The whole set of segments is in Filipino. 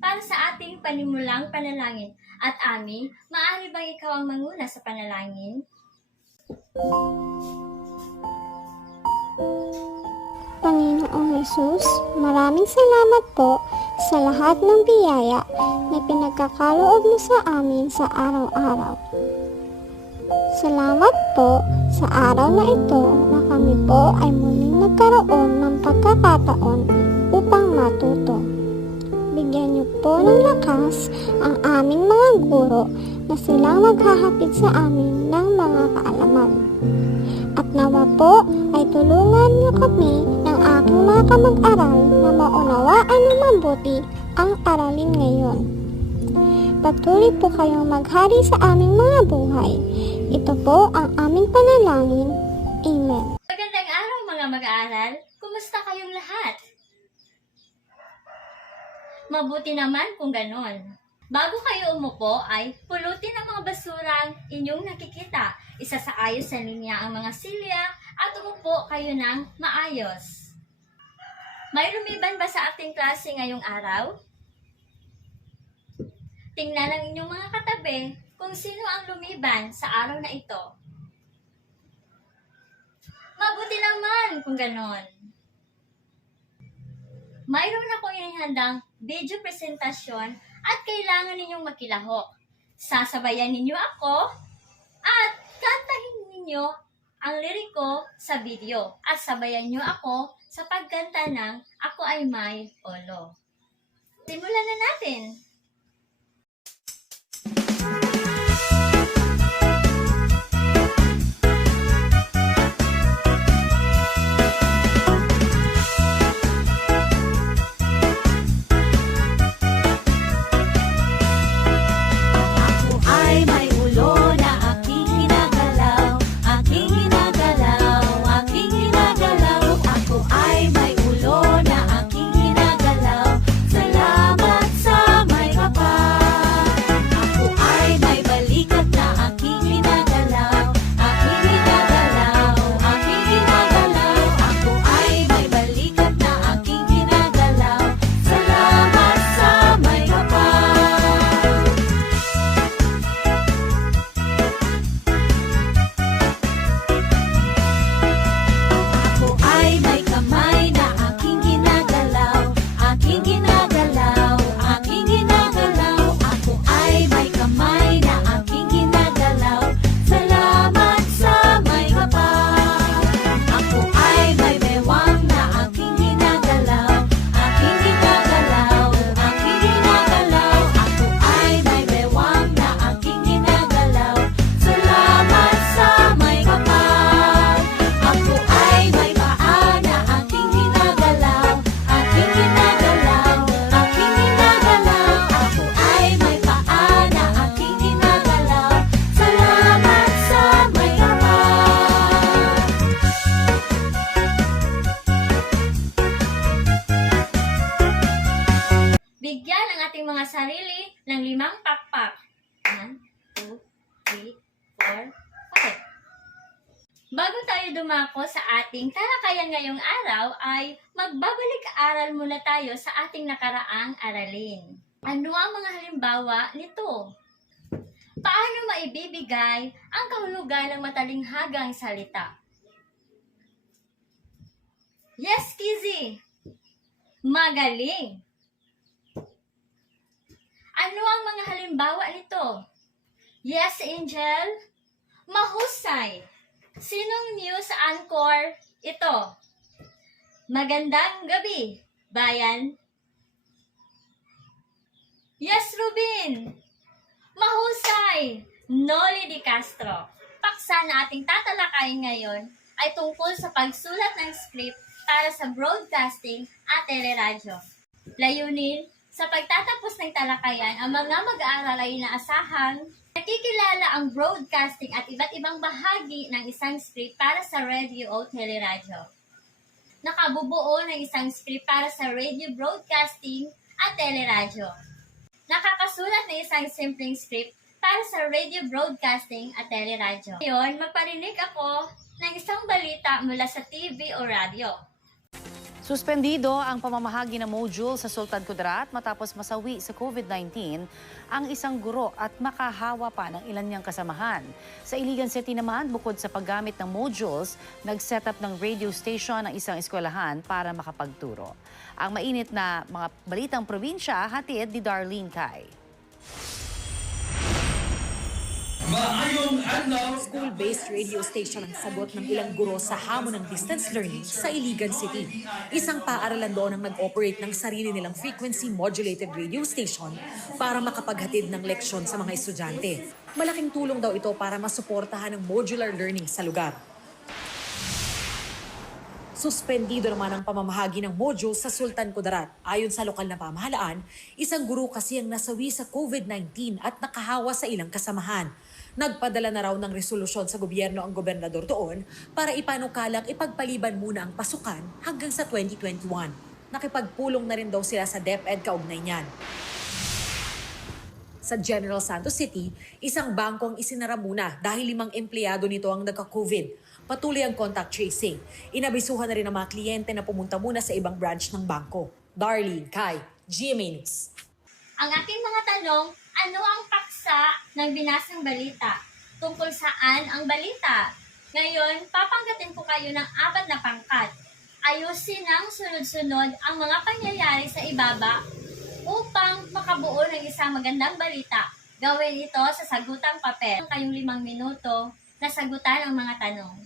para sa ating panimulang panalangin. At Ami, maaari bang ikaw ang manguna sa panalangin? Panginoong Yesus, maraming salamat po sa lahat ng biyaya na pinagkakaloob mo sa amin sa araw-araw. Salamat po sa araw na ito na kami po ay muling nagkaroon ng pagkakataon upang matuto. Po ng lakas ang aming mga guro na silang maghahatid sa amin ng mga kaalaman. At nawa po ay tulungan niyo kami ng aking mga kamag-aral na maunawaan ng mabuti ang aralin ngayon. Patuloy po kayong maghari sa aming mga buhay. Ito po ang aming panalangin. Amen. Magandang araw mga mag-aaral! Kumusta kayong lahat? Mabuti naman kung ganon. Bago kayo umupo ay pulutin ang mga basurang inyong nakikita. Isa sa ayos sa linya ang mga silya at umupo kayo ng maayos. May lumiban ba sa ating klase ngayong araw? Tingnan ang inyong mga katabi kung sino ang lumiban sa araw na ito. Mabuti naman kung ganon. Mayroon akong handang video presentasyon at kailangan ninyong makilahok. Sasabayan ninyo ako at kantahin ninyo ang liriko sa video at sabayan nyo ako sa pagkanta ng Ako ay May Olo. Simulan na natin! Ating mga sarili ng limang pakpak. 1, 2, 3, 4, 5. Bago tayo dumako sa ating talakayan ngayong araw ay magbabalik-aral muna tayo sa ating nakaraang aralin. Ano ang mga halimbawa nito? Paano maibibigay ang kahulugan ng matalinghagang salita? Yes, Kizzy! Magaling! Ano ang mga halimbawa nito? Yes, Angel? Mahusay. Sinong news anchor ito? Magandang gabi, bayan. Yes, Rubin. Mahusay. Noli Di Castro. Paksa na ating tatalakayin ngayon ay tungkol sa pagsulat ng script para sa broadcasting at teleradyo. Layunin, sa pagtatapos ng talakayan, ang mga mag-aaral ay inaasahang nakikilala ang broadcasting at iba't ibang bahagi ng isang script para sa radio o teleradyo. Nakabubuo ng isang script para sa radio broadcasting at teleradyo. Nakakasulat ng isang simpleng script para sa radio broadcasting at teleradyo. Ngayon, magparinig ako ng isang balita mula sa TV o radio. Suspendido ang pamamahagi ng module sa Sultan Kudarat matapos masawi sa COVID-19 ang isang guro at makahawa pa ng ilan niyang kasamahan. Sa Iligan City naman, bukod sa paggamit ng modules, nag-set up ng radio station ang isang eskwelahan para makapagturo. Ang mainit na mga balitang probinsya, hatid ni Darlene Kai. Maayong adlaw School-based radio station ang sagot ng ilang guro sa hamon ng distance learning sa Iligan City. Isang paaralan doon ang nag-operate ng sarili nilang frequency-modulated radio station para makapaghatid ng leksyon sa mga estudyante. Malaking tulong daw ito para masuportahan ang modular learning sa lugar. Suspendido naman ang pamamahagi ng module sa Sultan Kudarat. Ayon sa lokal na pamahalaan, isang guro kasi ang nasawi sa COVID-19 at nakahawa sa ilang kasamahan. Nagpadala na raw ng resolusyon sa gobyerno ang gobernador doon para ipanukalang ipagpaliban muna ang pasukan hanggang sa 2021. Nakipagpulong na rin daw sila sa DepEd kaugnay niyan. Sa General Santos City, isang bangko ang isinara muna dahil limang empleyado nito ang nagka-COVID. Patuloy ang contact tracing. Inabisuhan na rin ang mga kliyente na pumunta muna sa ibang branch ng bangko. Darlene, Kai, GMA News. Ang aking mga tanong, ano ang paksa ng binasang balita? Tungkol saan ang balita? Ngayon, papanggatin ko kayo ng apat na pangkat. Ayusin ng sunod-sunod ang mga pangyayari sa ibaba upang makabuo ng isang magandang balita. Gawin ito sa sagutang papel. Kayong limang minuto na sagutan ang mga tanong.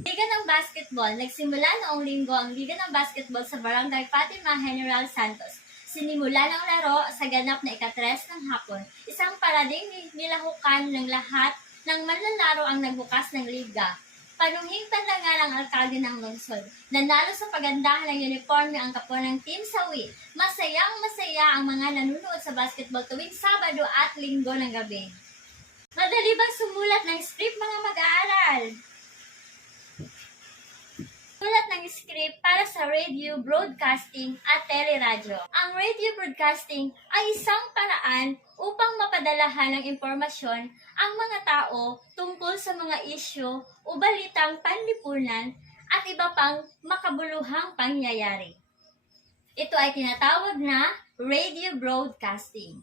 Liga ng Basketball. Nagsimula noong linggo ang Liga ng Basketball sa Barangay Fatima General Santos. Sinimula ng laro sa ganap na ikatres ng hapon. Isang parading ni- nilahukan ng lahat ng manlalaro ang nagbukas ng liga. Panuhing pandangal ang alkalde ng lungsod. Nanalo sa pagandahan ng uniforme ang kapwa ng Team Sawi. Masayang masaya ang mga nanonood sa basketball tuwing Sabado at Linggo ng gabi. Madali bang sumulat ng script mga mag-aaral? Sulat ng script para sa radio, broadcasting at teleradyo. Ang radio broadcasting ay isang paraan upang mapadalahan ng impormasyon ang mga tao tungkol sa mga isyu o balitang panlipunan at iba pang makabuluhang pangyayari. Ito ay tinatawag na radio broadcasting.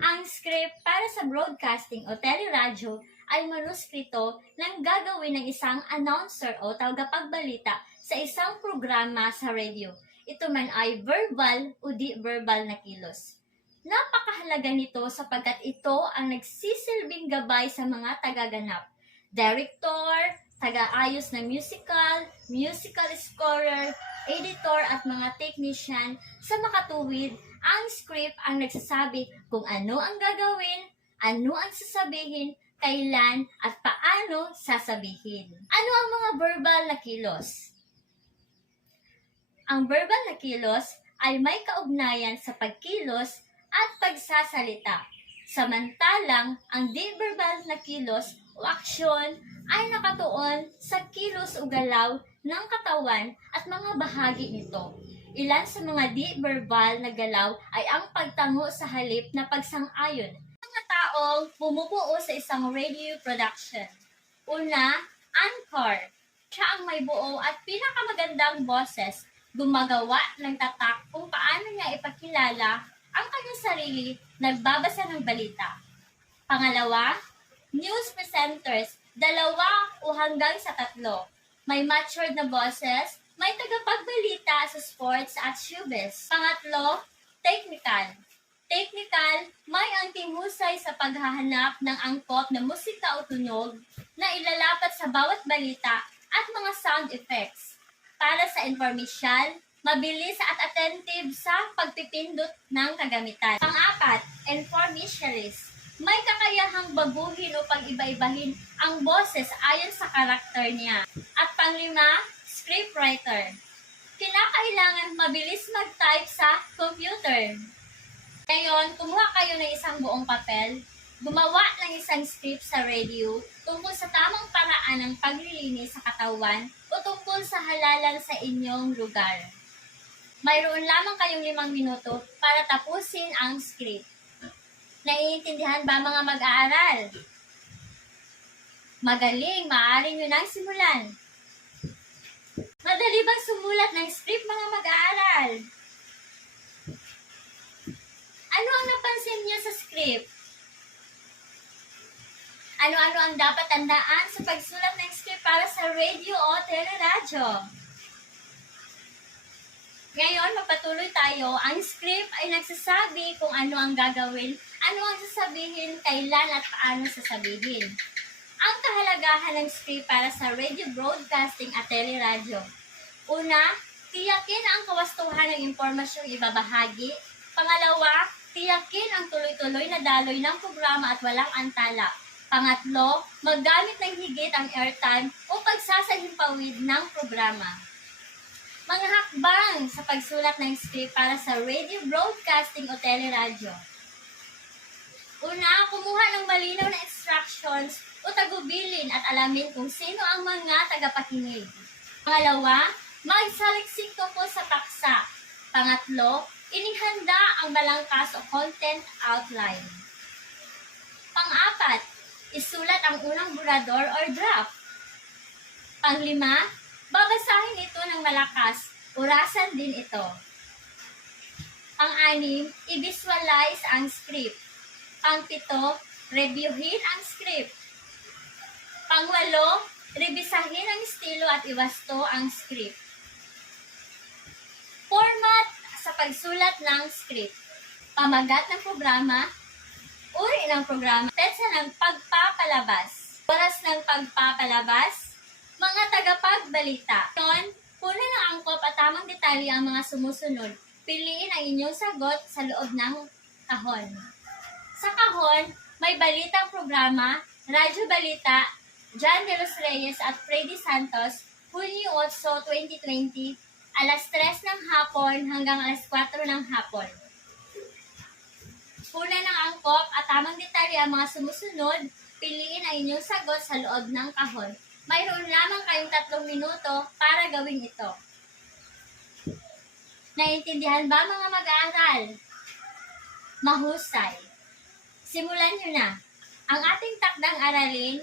Ang script para sa broadcasting o teleradyo ay manuskrito ng gagawin ng isang announcer o tagapagbalita sa isang programa sa radio. Ito man ay verbal o di-verbal na kilos. Napakahalaga nito sapagkat ito ang nagsisilbing gabay sa mga tagaganap. Director, taga-ayos ng musical, musical scorer, editor at mga technician sa makatuwid, ang script ang nagsasabi kung ano ang gagawin, ano ang sasabihin, kailan at paano sasabihin. Ano ang mga verbal na kilos? Ang verbal na kilos ay may kaugnayan sa pagkilos at pagsasalita. Samantalang ang di-verbal na kilos o aksyon ay nakatuon sa kilos o galaw ng katawan at mga bahagi nito. Ilan sa mga di-verbal na galaw ay ang pagtango sa halip na pagsang-ayon taong bumubuo sa isang radio production. Una, anchor. Siya ang may buo at pinakamagandang boses, gumagawa ng tatak kung paano niya ipakilala ang kanyang sarili, nagbabasa ng balita. Pangalawa, news presenters, dalawa o hanggang sa tatlo. May matured na boses, may tagapagbalita sa sports at showbiz. Pangatlo, technical. Technical, may anting husay sa paghahanap ng angkop na musika o tunog na ilalapat sa bawat balita at mga sound effects para sa information, mabilis at attentive sa pagpipindot ng kagamitan. Pang-apat, informationalist. May kakayahang baguhin o pag-iba-ibahin ang boses ayon sa karakter niya. At panglima, scriptwriter. Kinakailangan mabilis mag-type sa computer. Ngayon, kumuha kayo ng isang buong papel, gumawa ng isang script sa radio tungkol sa tamang paraan ng paglilinis sa katawan o tungkol sa halalan sa inyong lugar. Mayroon lamang kayong limang minuto para tapusin ang script. Naiintindihan ba mga mag-aaral? Magaling, maaari nyo nang simulan. Madali bang sumulat ng script mga mag-aaral? Ano ang napansin niyo sa script? Ano-ano ang dapat tandaan sa pagsulat ng script para sa radio o teleradyo? Ngayon, magpatuloy tayo. Ang script ay nagsasabi kung ano ang gagawin, ano ang sasabihin, kailan at paano sasabihin. Ang kahalagahan ng script para sa radio broadcasting at teleradyo. Una, tiyakin ang kawastuhan ng impormasyong ibabahagi. Pangalawa, tiyakin ang tuloy-tuloy na daloy ng programa at walang antala. Pangatlo, maggamit ng higit ang airtime o pagsasahimpawid ng programa. Mga hakbang sa pagsulat ng script para sa radio broadcasting o teleradyo. Una, kumuha ng malinaw na instructions o tagubilin at alamin kung sino ang mga tagapakinig. Pangalawa, magsaliksik tungkol sa paksa. Pangatlo, inihanda ang balangkas o content outline. Pang-apat, isulat ang unang burador or draft. Panglima, babasahin ito ng malakas, urasan din ito. Pang-anim, i-visualize ang script. Pang-pito, reviewin ang script. Pangwalo, rebisahin ang estilo at iwasto ang script. Format sa pagsulat ng script. Pamagat ng programa, uri ng programa, petsa ng pagpapalabas, oras ng pagpapalabas, mga tagapagbalita. Ngayon, kunin ang angkop at tamang detalye ang mga sumusunod. Piliin ang inyong sagot sa loob ng kahon. Sa kahon, may balitang programa, Radyo Balita, John De Los Reyes at Freddy Santos, Hunyo 8, 2020, alas 3 ng hapon hanggang alas 4 ng hapon. Una ng angkop at tamang detalye ang mga sumusunod, piliin ang inyong sagot sa loob ng kahon. Mayroon lamang kayong tatlong minuto para gawin ito. Naiintindihan ba mga mag-aaral? Mahusay. Simulan nyo na. Ang ating takdang aralin,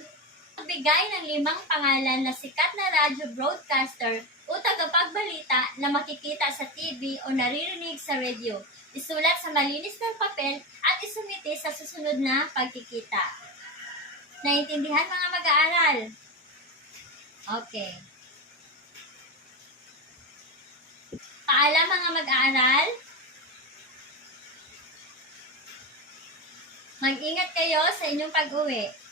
magbigay ng limang pangalan na sikat na radyo broadcaster o tagapagbalita na makikita sa TV o naririnig sa radio. Isulat sa malinis ng papel at isumite sa susunod na pagkikita. Naintindihan mga mag-aaral? Okay. Paalam mga mag-aaral. Mag-ingat kayo sa inyong pag-uwi.